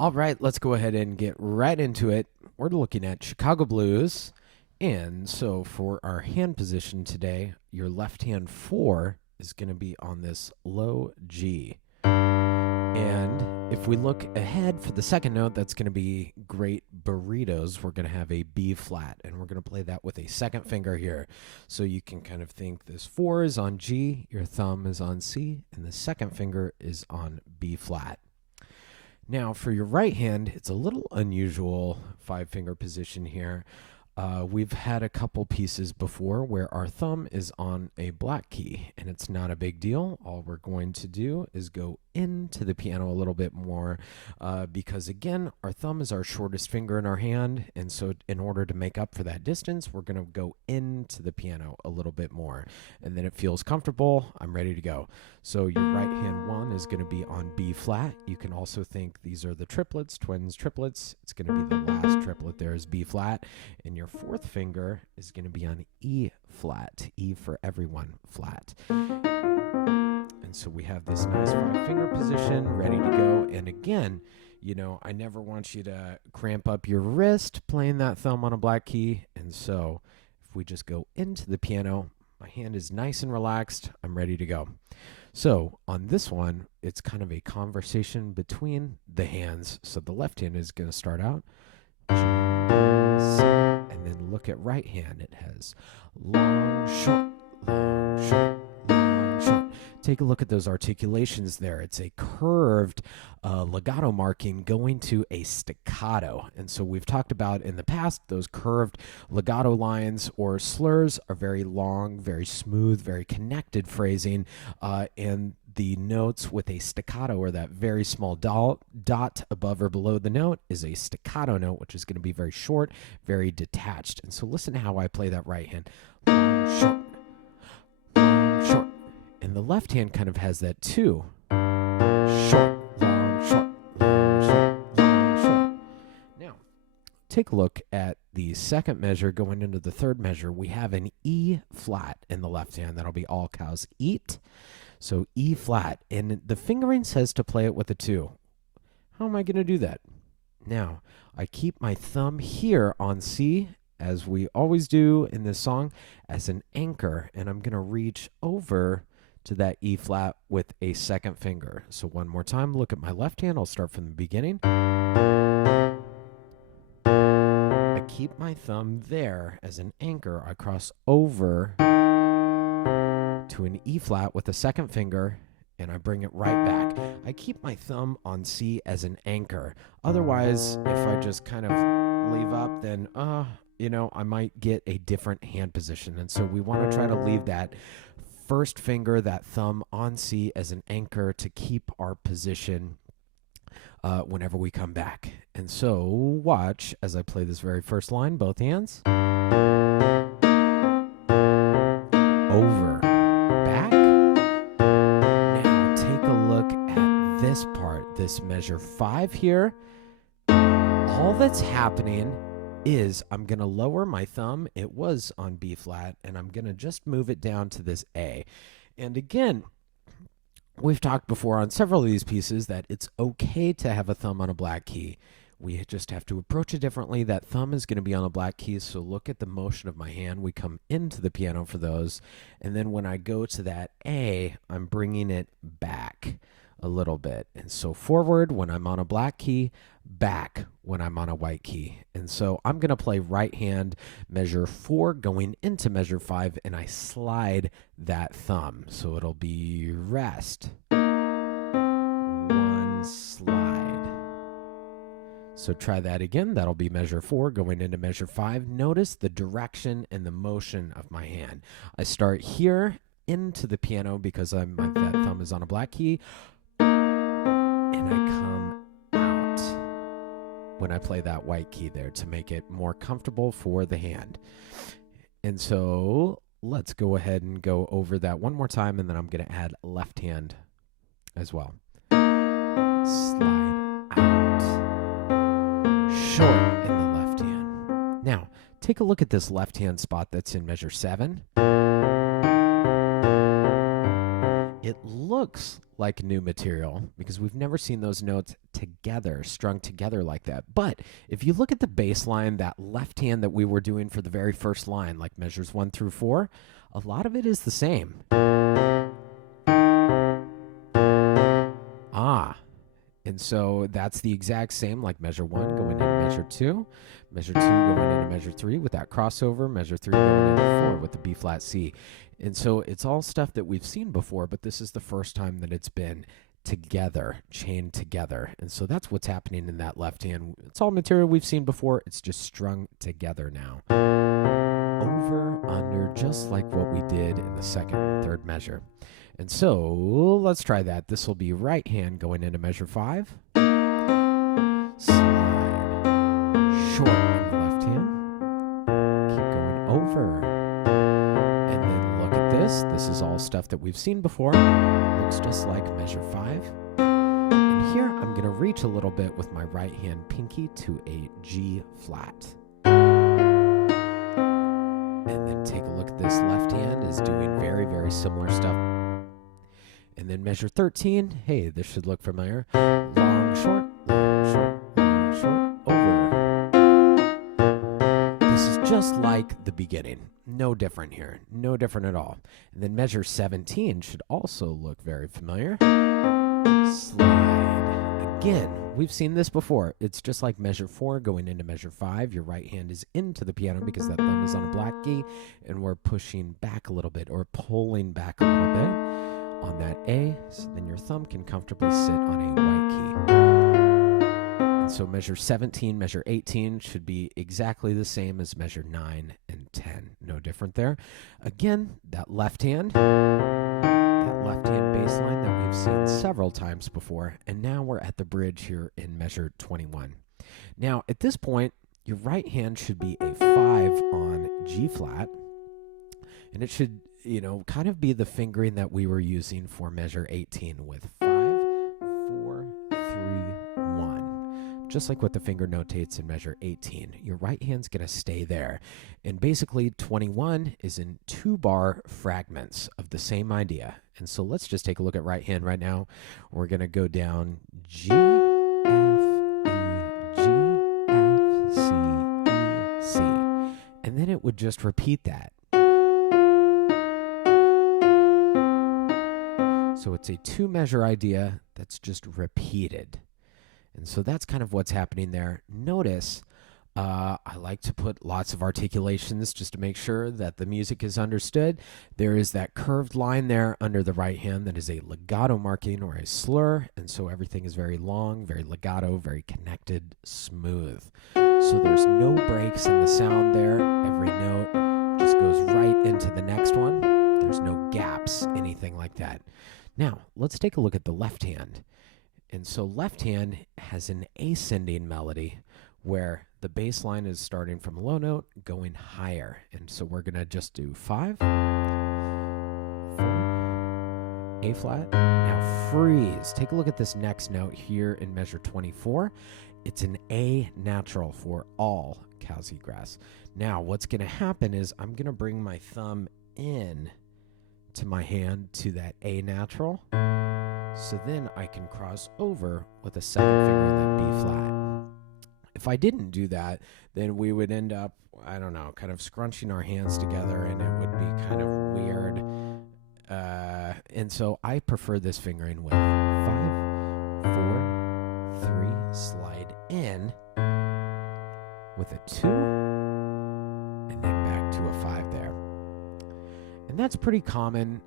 All right, let's go ahead and get right into it. We're looking at Chicago Blues. And so for our hand position today, your left hand 4 is going to be on this low G. And if we look ahead for the second note, that's going to be Great Burritos. We're going to have a B flat, and we're going to play that with a second finger here. So you can kind of think this 4 is on G, your thumb is on C, and the second finger is on B flat. Now, for your right hand, it's a little unusual 5-finger position here. We've had a couple pieces before where our thumb is on a black key, and it's not a big deal. All we're going to do is go into the piano a little bit more because, again, our thumb is our shortest finger in our hand, and so in order to make up for that distance, we're going to go into the piano a little bit more, and then it feels comfortable. I'm ready to go. So your right hand 1 is going to be on B flat. You can also think these are the triplets, twins, triplets. It's going to be the last triplet there is B flat, and your 4th finger is going to be on E flat, E for everyone flat. And so we have this nice 5-finger position ready to go. And again, you know, I never want you to cramp up your wrist playing that thumb on a black key. And so if we just go into the piano, my hand is nice and relaxed. I'm ready to go. So on this one, it's kind of a conversation between the hands. So the left hand is going to start out, and then look at right hand. It has long, short, long, short, long, short. Take a look at those articulations there. It's a curved legato marking going to a staccato. And so we've talked about in the past, those curved legato lines or slurs are very long, very smooth, very connected phrasing. And the notes with a staccato, or that very small dot above or below the note, is a staccato note, which is going to be very short, very detached. And so listen to how I play that right hand. Long, short, long, short. And the left hand kind of has that too. Short, long, short, long, short, long, short. Now, take a look at the second measure going into the third measure. We have an E flat in the left hand. That'll be all cows eat. So E flat. And the fingering says to play it with a 2. How am I going to do that? Now, I keep my thumb here on C, as we always do in this song, as an anchor. And I'm going to reach over to that E flat with a second finger. So one more time, look at my left hand. I'll start from the beginning. I keep my thumb there as an anchor. I cross over to an E flat with a second finger, and I bring it right back. I keep my thumb on C as an anchor. Otherwise, if I just kind of leave up, then, I might get a different hand position. And so we want to try to leave that first finger, that thumb on C as an anchor to keep our position whenever we come back. And so watch as I play this very first line, both hands. Over, back. Now take a look at this part, this measure 5 here. All that's happening is I'm going to lower my thumb. It was on B flat, and I'm going to just move it down to this A. And again, we've talked before on several of these pieces that it's okay to have a thumb on a black key. We just have to approach it differently. That thumb is going to be on a black key, so look at the motion of my hand. We come into the piano for those, and then when I go to that A, I'm bringing it back a little bit. And so forward when I'm on a black key, back when I'm on a white key. And so I'm going to play right hand measure 4 going into measure 5, and I slide that thumb. So it'll be rest, 1 slide. So try that again. That'll be measure 4 going into measure 5. Notice the direction and the motion of my hand. I start here into the piano because that thumb is on a black key, and I come out when I play that white key there to make it more comfortable for the hand. And so let's go ahead and go over that one more time, and then I'm going to add left hand as well. Slide out. Short in the left hand. Now, take a look at this left hand spot that's in measure 7. it looks like new material because we've never seen those notes together, strung together like that. But if you look at the bass line, that left hand that we were doing for the very first line, like measures 1 through 4, a lot of it is the same. And so that's the exact same, like measure 1 going into measure 2, measure 2 going into measure 3 with that crossover, measure 3 going into 4 with the B flat C. And so it's all stuff that we've seen before, but this is the first time that it's been together, chained together. And so that's what's happening in that left hand. It's all material we've seen before. It's just strung together now. Over, under, just like what we did in the second and third measure. And so let's try that. This will be right hand going into measure 5. Slide. Short on the left hand. Keep going over. And then look at this. This is all stuff that we've seen before. Looks just like measure 5. And here I'm going to reach a little bit with my right hand pinky to a G flat. And then take a look at this. Left hand is doing very, very similar stuff. And then measure 13, hey, this should look familiar. Long, short, over. This is just like the beginning. No different here. No different at all. And then measure 17 should also look very familiar. Slide. Again, we've seen this before. It's just like measure 4 going into measure 5. Your right hand is into the piano because that thumb is on a black key, and we're pushing back a little bit or pulling back a little bit on that A, so then your thumb can comfortably sit on a white key. And so measure 17, measure 18 should be exactly the same as measure 9 and 10. No different there. Again, that left hand bass line that we've seen several times before, and now we're at the bridge here in measure 21. Now, at this point, your right hand should be a 5 on G flat, and it should kind of be the fingering that we were using for measure 18 with 5, 4, 3, 1. Just like what the finger notates in measure 18. Your right hand's going to stay there. And basically 21 is in 2-bar fragments of the same idea. And so let's just take a look at right hand right now. We're going to go down G, F, E, G, F, C, E, C. And then it would just repeat that. So it's a 2-measure idea that's just repeated. And so that's kind of what's happening there. Notice I like to put lots of articulations just to make sure that the music is understood. There is that curved line there under the right hand that is a legato marking or a slur. And so everything is very long, very legato, very connected, smooth. So there's no breaks in the sound there. Every note just goes right into the next one. There's no gaps, anything like that. Now, let's take a look at the left hand. And so left hand has an ascending melody where the bass line is starting from a low note, going higher. And so we're going to just do 5, 4, A flat. Now freeze. Take a look at this next note here in measure 24. It's an A natural for all cows eat grass. Now, what's going to happen is I'm going to bring my thumb in to my hand to that A natural. So then I can cross over with a second finger on that B flat. If I didn't do that, then we would end up, kind of scrunching our hands together, and it would be kind of weird. And so I prefer this fingering with 5, 4, 3, slide in with a 2, and then back to a 5 there. And that's pretty common.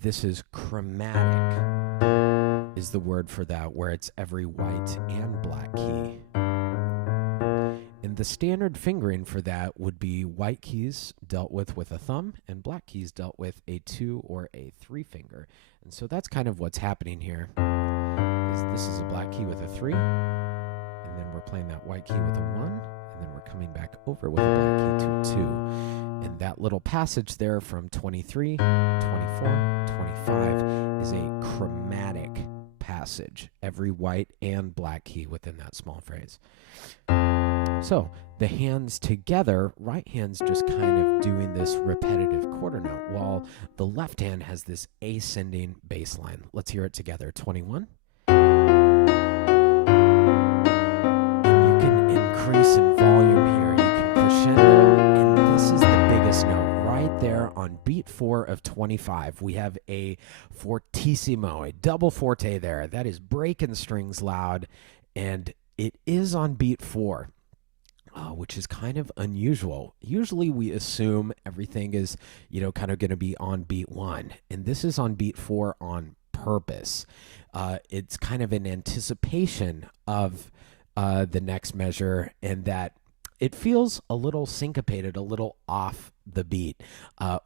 This is chromatic is the word for that, where it's every white and black key. And the standard fingering for that would be white keys dealt with a thumb and black keys dealt with a 2 or a 3 finger. And so that's kind of what's happening here. This is a black key with a 3, and then we're playing that white key with a 1, and then we're coming back over with a black key to a 2. And that little passage there from 23, 24, 25 is a chromatic passage. passage, every white and black key within that small phrase. So the hands together, right hand's just kind of doing this repetitive quarter note, while the left hand has this ascending bass line. Let's hear it together. 21. And you can increase in volume here. You can crescendo, and this is the biggest note. Right there on beat 4 of 25, we have a fortissimo, a double forte there. That is breaking strings loud, and it is on beat 4. Which is kind of unusual. Usually we assume everything is, kind of going to be on beat 1. And this is on beat 4 on purpose. It's kind of an anticipation of the next measure, and that it feels a little syncopated, a little off the beat,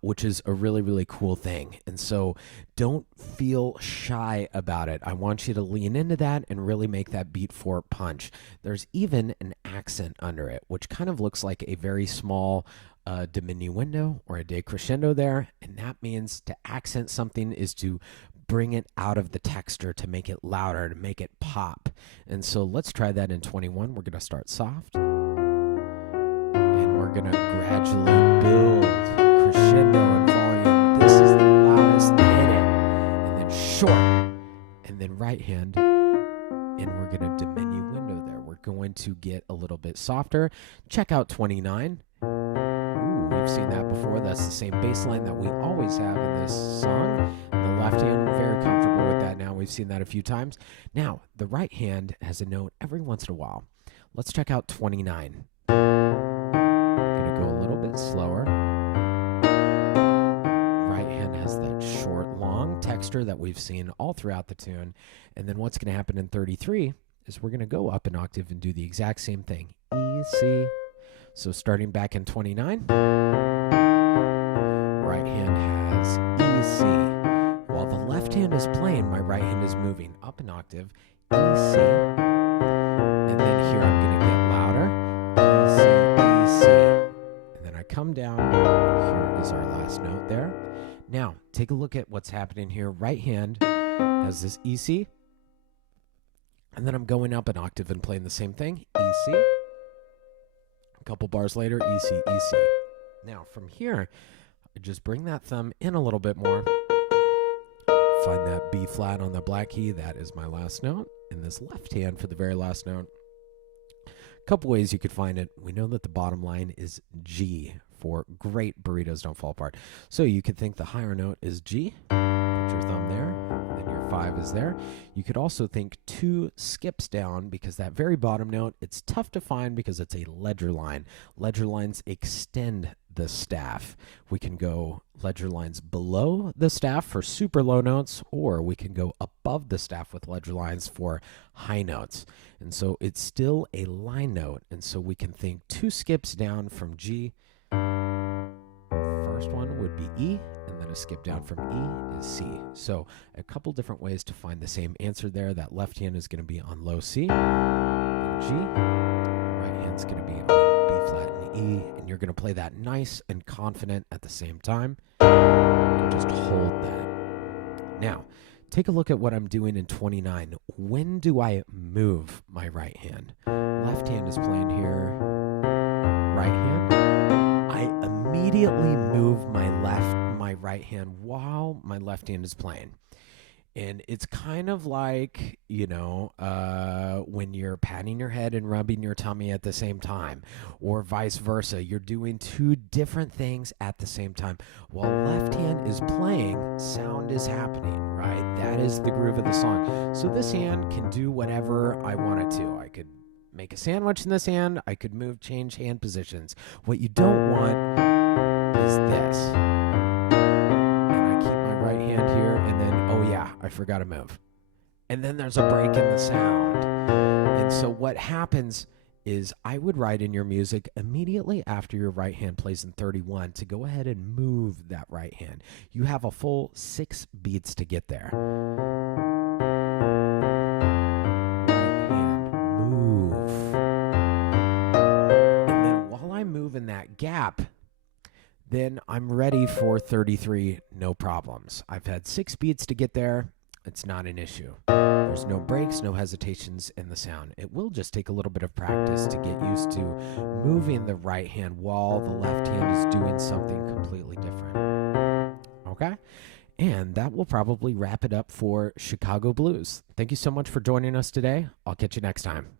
which is a really, really cool thing. And so don't feel shy about it. I want you to lean into that and really make that beat 4 punch. There's even an accent under it, which kind of looks like a very small diminuendo or a decrescendo there. And that means to accent something is to bring it out of the texture, to make it louder, to make it pop. And so let's try that in 21. We're going to start soft. We're going to gradually build crescendo and volume. This is the loudest, hit it, and then short, and then right hand, and we're going to diminuendo there. We're going to get a little bit softer. Check out 29. Ooh, we've seen that before. That's the same bass line that we always have in this song. The left hand, very comfortable with that now. We've seen that a few times. Now, the right hand has a note every once in a while. Let's check out 29. Go a little bit slower. Right hand has that short, long texture that we've seen all throughout the tune. And then what's going to happen in 33 is we're going to go up an octave and do the exact same thing. E, C. So starting back in 29, right hand has E, C. While the left hand is playing, my right hand is moving up an octave, E, C. And then here I'm going to get louder, E, C, E, C. Come down. Here is our last note there. Now, take a look at what's happening here. Right hand has this E, C. And then I'm going up an octave and playing the same thing. E, C. A couple bars later, E, C, E, C. Now, from here, I just bring that thumb in a little bit more. Find that B flat on the black key. That is my last note. And this left hand for the very last note. Couple ways you could find it. We know that the bottom line is G for great burritos don't fall apart. So you could think the higher note is G. Put your thumb there, and then your 5 is there. You could also think 2 skips down, because that very bottom note, it's tough to find because it's a ledger line. Ledger lines extend the staff. We can go ledger lines below the staff for super low notes, or we can go above the staff with ledger lines for high notes. And so it's still a line note, and so we can think 2 skips down from G. First one would be E, and then a skip down from E is C. So a couple different ways to find the same answer there. That left hand is going to be on low C and G. Right hand's going to be on B flat and E, and you're going to play that nice and confident at the same time. And just hold that. Now, take a look at what I'm doing in 29. When do I move my right hand? Left hand is playing here. Right hand. I immediately move my right hand while my left hand is playing. And it's kind of like, when you're patting your head and rubbing your tummy at the same time, or vice versa. You're doing 2 different things at the same time. While left hand is playing, sound is happening, right? That is the groove of the song. So this hand can do whatever I want it to. I could make a sandwich in this hand. I could change hand positions. What you don't want is this. Right hand here, and then, oh yeah, I forgot to move. And then there's a break in the sound. And so what happens is I would write in your music immediately after your right hand plays in 31 to go ahead and move that right hand. You have a full 6 beats to get there. Right hand, move. And then while I'm moving that gap, then I'm ready for 33, no problems. I've had 6 beats to get there. It's not an issue. There's no breaks, no hesitations in the sound. It will just take a little bit of practice to get used to moving the right hand while the left hand is doing something completely different. Okay? And that will probably wrap it up for Chicago Blues. Thank you so much for joining us today. I'll catch you next time.